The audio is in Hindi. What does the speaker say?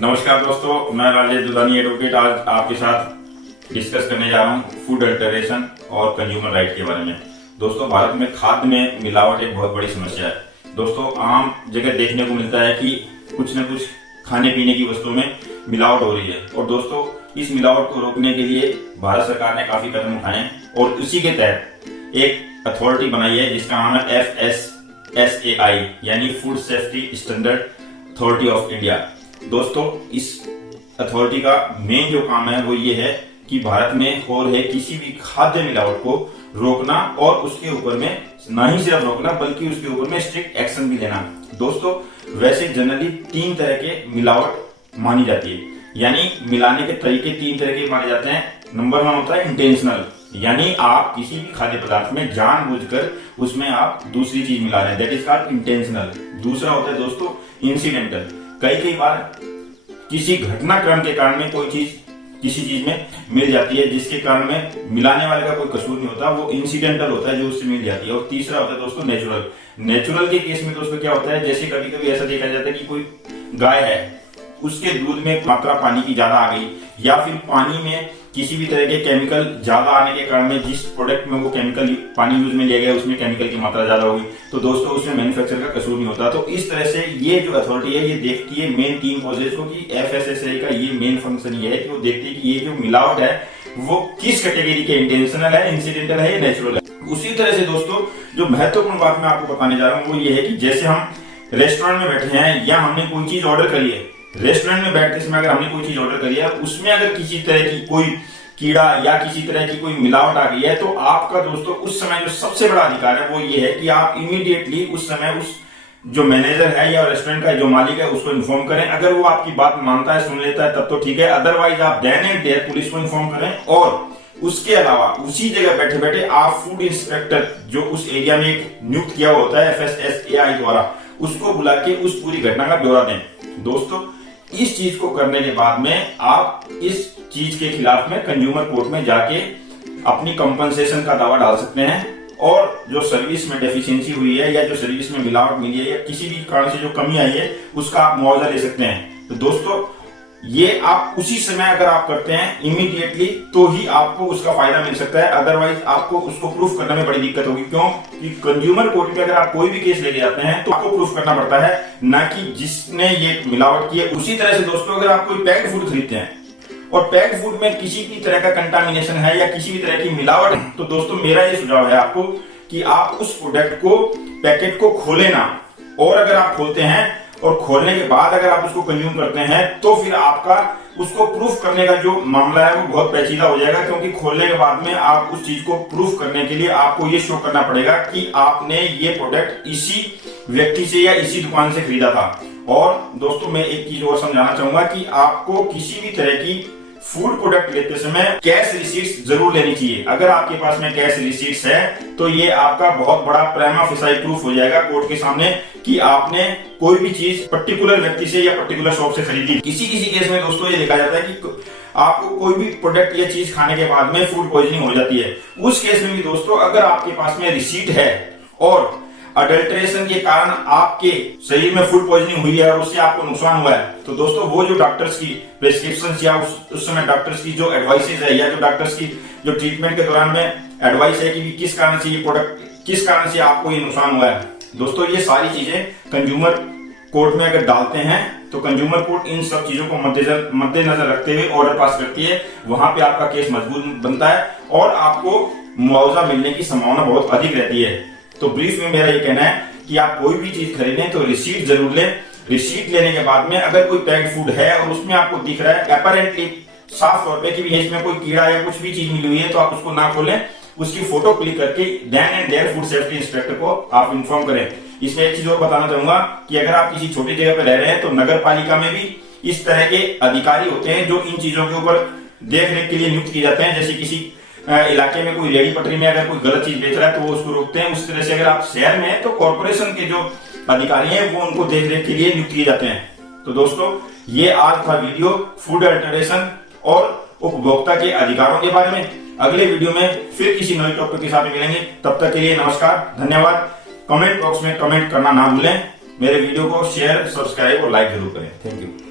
नमस्कार दोस्तों, मैं राजेश दुधानी एडवोकेट आज आपके साथ डिस्कस करने जा रहा हूँ फूड अल्टरेशन और कंज्यूमर राइट के बारे में। दोस्तों, भारत में खाद्य में मिलावट एक बहुत बड़ी समस्या है। दोस्तों, आम जगह देखने को मिलता है कि कुछ न कुछ खाने पीने की वस्तुओं में मिलावट हो रही है और दोस्तों इस मिलावट को रोकने के लिए भारत सरकार ने काफी कदम उठाए हैं और उसी के तहत एक अथॉरिटी बनाई है जिसका नाम है FSSAI यानी food safety standard authority of India. दोस्तों, इस अथॉरिटी का मेन जो काम है वो ये है कि भारत में हो रहे किसी भी खाद्य मिलावट को रोकना और उसके ऊपर में ना ही सिर्फ रोकना बल्कि उसके ऊपर में स्ट्रिक्ट एक्शन भी लेना। दोस्तों, वैसे जनरली 3 तरह के मिलावट मानी जाती है, यानी मिलाने के तरीके 3 तरह के माने जाते हैं। नंबर 1 होता है इंटेंशनल, यानी आप किसी भी खाद्य पदार्थ में जानबूझकर उसमें आप दूसरी चीज मिला रहे हैं, दैट इज कॉल्ड इंटेंशनल। दूसरा होता है दोस्तों इंसिडेंटल, कई बार किसी घटनाक्रम के कारण में कोई चीज किसी चीज में मिल जाती है जिसके कारण में मिलाने वाले का कोई कसूर नहीं होता, वो इंसिडेंटल होता है जो उससे मिल जाती है। और तीसरा होता है दोस्तों नेचुरल। नेचुरल के केस में दोस्तों क्या होता है, जैसे कभी कभी ऐसा देखा जाता है कि कोई गाय है, उसके दूध में मात्रा पानी की ज्यादा आ गई या फिर पानी में किसी भी तरह के केमिकल ज्यादा आने के कारण में जिस प्रोडक्ट में वो केमिकल पानी यूज में लिया गया उसमें केमिकल की मात्रा ज्यादा होगी, तो दोस्तों उसमें मैन्युफैक्चरर का कसूर नहीं होता। तो इस तरह से ये जो अथॉरिटी है ये देखती है मेन 3 कॉजेज को कि FSSAI का ये मेन फंक्शन ये है कि वो देखती है कि ये जो मिलावट है वो किस कैटेगरी के इंटेंशनल है, इंसिडेंटल है या नेचुरल है। उसी तरह से दोस्तों जो महत्वपूर्ण बात मैं आपको बताने जा रहा हूँ वो ये है कि जैसे हम रेस्टोरेंट में बैठे हैं या हमने कोई चीज ऑर्डर करी है, रेस्टोरेंट में बैठते समय अगर हमने कोई चीज ऑर्डर करी है उसमें अगर किसी तरह की कोई कीड़ा या किसी तरह की कोई मिलावट आ गई है तो आपका दोस्तों उस समय जो सबसे बड़ा अधिकार है वो ये है कि आप इमीडिएटली उस समय उस जो मैनेजर है या रेस्टोरेंट का जो मालिक है उसको इन्फॉर्म करें। अगर वो आपकी बात मानता है, सुन लेता है तब तो ठीक है, अदरवाइज आप देन एंड देयर पुलिस को इन्फॉर्म करें। और उसके अलावा उसी जगह बैठे बैठे आप फूड इंस्पेक्टर जो उस एरिया में एक नियुक्त किया हुआ होता है FSSAI द्वारा, उसको बुला के उस पूरी घटना का ब्यौरा दें। दोस्तों, इस चीज को करने के बाद में आप इस चीज के खिलाफ में कंज्यूमर कोर्ट में जाके अपनी कंपनसेशन का दावा डाल सकते हैं और जो सर्विस में डेफिशिएंसी हुई है या जो सर्विस में मिलावट मिली है या किसी भी कारण से जो कमी आई है उसका आप मुआवजा ले सकते हैं। तो दोस्तों ये आप उसी समय अगर आप करते हैं इमीडिएटली तो ही आपको उसका फायदा मिल सकता है, अदरवाइज आपको उसको प्रूफ करने में बड़ी दिक्कत होगी। क्यों कि कंज्यूमर कोर्ट में अगर आप कोई भी केस लेके जाते हैं तो आपको प्रूफ करना पड़ता है, ना कि जिसने ये मिलावट की है। उसी तरह से दोस्तों अगर आप कोई पैक्ड फूड खरीदते हैं और पैक्ड फूड में किसी भी तरह का कंटामिनेशन है या किसी भी तरह की मिलावट है तो दोस्तों मेरा ये सुझाव है आपको कि आप उस प्रोडक्ट को पैकेट को खोले ना, और अगर आप खोलते हैं और खोलने के बाद अगर आप उसको कंज्यूम करते हैं तो फिर आपका उसको प्रूफ करने का जो मामला है वो बहुत पेचीदा हो जाएगा, क्योंकि खोलने के बाद में आप उस चीज को प्रूफ करने के लिए आपको ये शो करना पड़ेगा कि आपने ये प्रोडक्ट इसी व्यक्ति से या इसी दुकान से खरीदा था। और दोस्तों मैं एक चीज और समझाना चाहूंगा कि आपको किसी भी तरह की फूड प्रोडक्ट लेते समय कैश रिसीट्स जरूर लेनी चाहिए। अगर आपके पास में कैश रिसीट्स है तो ये आपका बहुत बड़ा प्राइमा फेसाई प्रूफ हो जाएगा कोर्ट के सामने कि आपने कोई भी चीज पर्टिकुलर व्यक्ति से या पर्टिकुलर शॉप से खरीदी। किसी केस में दोस्तों ये देखा जाता है कि आपको कोई भी प्रोडक्ट या चीज खाने के बाद में फूड पॉइजनिंग हो जाती है। उस केस में भी दोस्तों अगर आपके पास में रिसीट है और अडल्ट्रेशन के कारण आपके शरीर में फूड पॉइजनिंग हुई है और उससे आपको नुकसान हुआ है तो दोस्तों वो जो डॉक्टर्स की प्रिस्क्रिप्शन या उस समय डॉक्टर्स की जो एडवाइसेज है या जो डॉक्टर्स की जो ट्रीटमेंट के दौरान में एडवाइस है कि किस कारण से ये प्रोडक्ट किस कारण से आपको ये नुकसान हुआ है, दोस्तों ये सारी चीजें कंज्यूमर कोर्ट में अगर डालते हैं तो कंज्यूमर कोर्ट इन सब चीजों को मद्देनजर रखते हुए ऑर्डर पास करती है। वहां पे आपका केस मजबूत बनता है और आपको मुआवजा मिलने की संभावना बहुत अधिक रहती है। तो ब्रीफ में मेरा ये कहना है कि आप कोई भी चीज खरीदें तो रिसीट जरूर लें। रिसीट लेने के बाद में अगर कोई पैक्ड फूड है और उसमें आपको दिख रहा है अपैरेंटली साफ तौर पे कि भी इसमें कोई कीड़ा या कुछ भी चीज मिली हुई है तो आप उसको ना खोलें, उसकी फोटो क्लिक करके then and there food safety inspector को आप इन्फॉर्म करें। इसमें एक चीज और बताना चाहूंगा कि अगर आप किसी छोटी जगह पे रह रहे हैं तो नगर पालिका में भी इस तरह के अधिकारी होते हैं जो इन चीजों के ऊपर देख रेख के लिए नियुक्त किए जाते हैं। जैसे किसी इलाके में कोई रेडी पटरी में अगर कोई गलत चीज बेच रहा है तो वो उसको रोकते हैं। उस तरह से अगर आप शहर में हैं तो कॉर्पोरेशन के जो अधिकारी हैं वो उनको देख रेख के लिए नियुक्त किए जाते हैं। तो दोस्तों ये आज था वीडियो फूड अल्टरेशन और उपभोक्ता के अधिकारों के बारे में। अगले वीडियो में फिर किसी नए टॉपिक के साथ मिलेंगे, तब तक के लिए नमस्कार, धन्यवाद। कमेंट बॉक्स में कमेंट करना ना भूलें। मेरे वीडियो को शेयर, सब्सक्राइब और लाइक जरूर करें। Thank you.